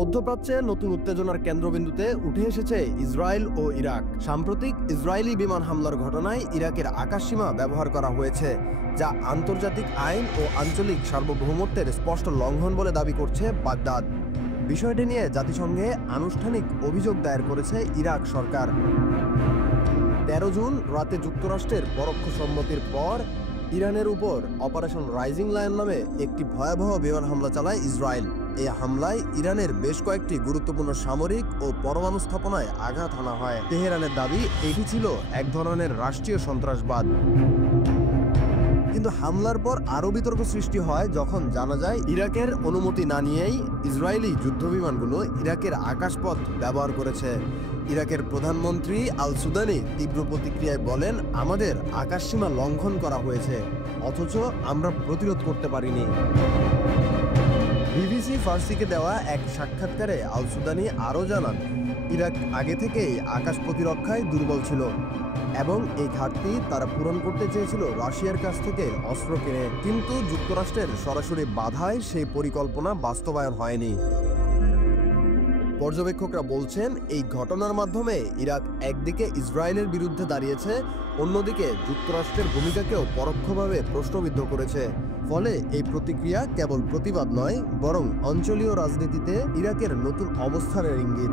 মধ্যপ্রাচ্যে নতুন উত্তেজনার কেন্দ্রবিন্দুতে উঠে এসেছে ইসরায়েল ও ইরাক। সাম্প্রতিক ইসরায়েলি বিমান হামলার ঘটনায় ইরাকের আকাশসীমা ব্যবহার করা হয়েছে, যা আন্তর্জাতিক আইন ও আঞ্চলিক সার্বভৌমত্বের স্পষ্ট লঙ্ঘন বলে দাবি করছে বাগদাদ। বিষয়টি নিয়ে জাতিসংঘে আনুষ্ঠানিক অভিযোগ দায়ের করেছে ইরাক সরকার। 13 জুন রাতে যুক্তরাষ্ট্রের পরোক্ষ সম্মতির পর ইরানের উপর অপারেশন রাইজিং লায়ন নামে একটি ভয়াবহ বিমান হামলা চালায় ইসরায়েল। এই হামলায় ইরানের বেশ কয়েকটি গুরুত্বপূর্ণ সামরিক ও পরমাণু স্থাপনায় আঘাত হানা হয়। তেহরানের দাবি এটি ছিল এক ধরনের রাষ্ট্রীয় সন্ত্রাসবাদ। কিন্তু হামলার পর আরও বিতর্ক সৃষ্টি হয় যখন জানা যায় ইরাকের অনুমতি না নিয়েই ইসরায়েলি যুদ্ধবিমানগুলো ইরাকের আকাশপথ ব্যবহার করেছে। ইরাকের প্রধানমন্ত্রী আল সুদানি তীব্র প্রতিক্রিয়ায় বলেন, আমাদের আকাশসীমা লঙ্ঘন করা হয়েছে, অথচ আমরা প্রতিরোধ করতে পারিনি। বিবিসি ফার্সিকে দেওয়া এক সাক্ষাৎকারে আল সুদানি আরও জানান, ইরাক আগে থেকেই আকাশ প্রতিরক্ষায় দুর্বল ছিল এবং এই ঘাটতি তারা পূরণ করতে চেয়েছিল রাশিয়ার কাছ থেকে অস্ত্র কিনে। কিন্তু যুক্তরাষ্ট্রের সরাসরি বাধায় সেই পরিকল্পনা বাস্তবায়ন হয়নি। পর্যবেক্ষকরা বলছেন, এই ঘটনার মাধ্যমে ইরাক একদিকে ইসরায়েলের বিরুদ্ধে দাঁড়িয়েছে, অন্যদিকে যুক্তরাষ্ট্রের ভূমিকাকেও পরোক্ষভাবে প্রশ্নবিদ্ধ করেছে। ফলে এই প্রতিক্রিয়া কেবল প্রতিবাদ নয়, বরং অঞ্চলীয় রাজনীতিতে ইরাকের নতুন অবস্থানের ইঙ্গিত।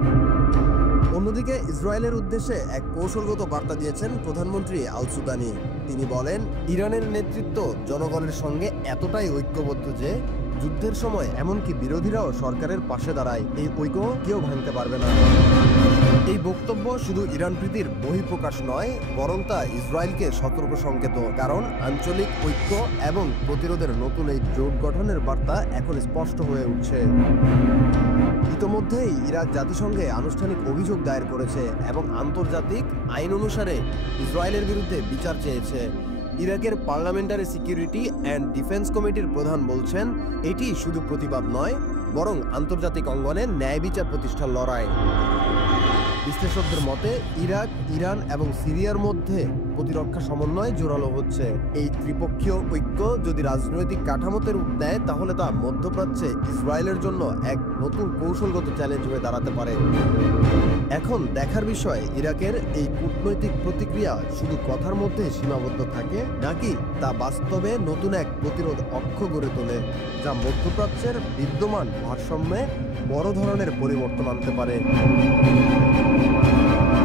অন্যদিকে ইসরায়েলের উদ্দেশ্যে এক কৌশলগত বার্তা দিয়েছেন প্রধানমন্ত্রী আল সুদানি। তিনি বলেন, ইরানের নেতৃত্ব জনগণের সঙ্গে এতটাই ঐক্যবদ্ধ যে যুদ্ধের সময় এমনকি বিরোধীরাও সরকারের পাশে দাঁড়ায়। এই ঐক্য কেউ ভাঙতে পারবে না। এই বক্তব্য শুধু ইরান প্রীতির বহিঃপ্রকাশ নয়, বরং তা ইসরায়েলকে সতর্ক সংকেত। কারণ আঞ্চলিক ঐক্য এবং প্রতিরোধের নতুন এই জোট গঠনের বার্তা এখন স্পষ্ট হয়ে উঠছে। ইতোমধ্যেই ইরাক জাতিসংঘে আনুষ্ঠানিক অভিযোগ দায়ের করেছে এবং আন্তর্জাতিক আইন অনুসারে ইসরায়েলের বিরুদ্ধে বিচার চেয়েছে। ইরাকের পার্লামেন্টারি সিকিউরিটি অ্যান্ড ডিফেন্স কমিটির প্রধান বলছেন, এটি শুধু প্রতিবাদ নয়, বরং আন্তর্জাতিক অঙ্গনে ন্যায় বিচার প্রতিষ্ঠার লড়াই। বিশ্লেষকদের মতে ইরাক, ইরান এবং সিরিয়ার মধ্যে প্রতিরক্ষা সমন্বয় জোরালো হচ্ছে। এই ত্রিপক্ষীয় ঐক্য যদি রাজনৈতিক কাঠামোতে রূপ নেয়, তাহলে তা মধ্যপ্রাচ্যে ইসরায়েলের জন্য এক নতুন কৌশলগত চ্যালেঞ্জ হয়ে দাঁড়াতে পারে। এখন দেখার বিষয়, ইরাকের এই কূটনৈতিক প্রতিক্রিয়া শুধু কথার মধ্যে সীমাবদ্ধ থাকে নাকি তা বাস্তবে নতুন এক প্রতিরোধ অক্ষ গড়ে তোলে, যা মধ্যপ্রাচ্যের বিদ্যমান ভারসাম্যে বড় ধরনের পরিবর্তন আনতে পারে।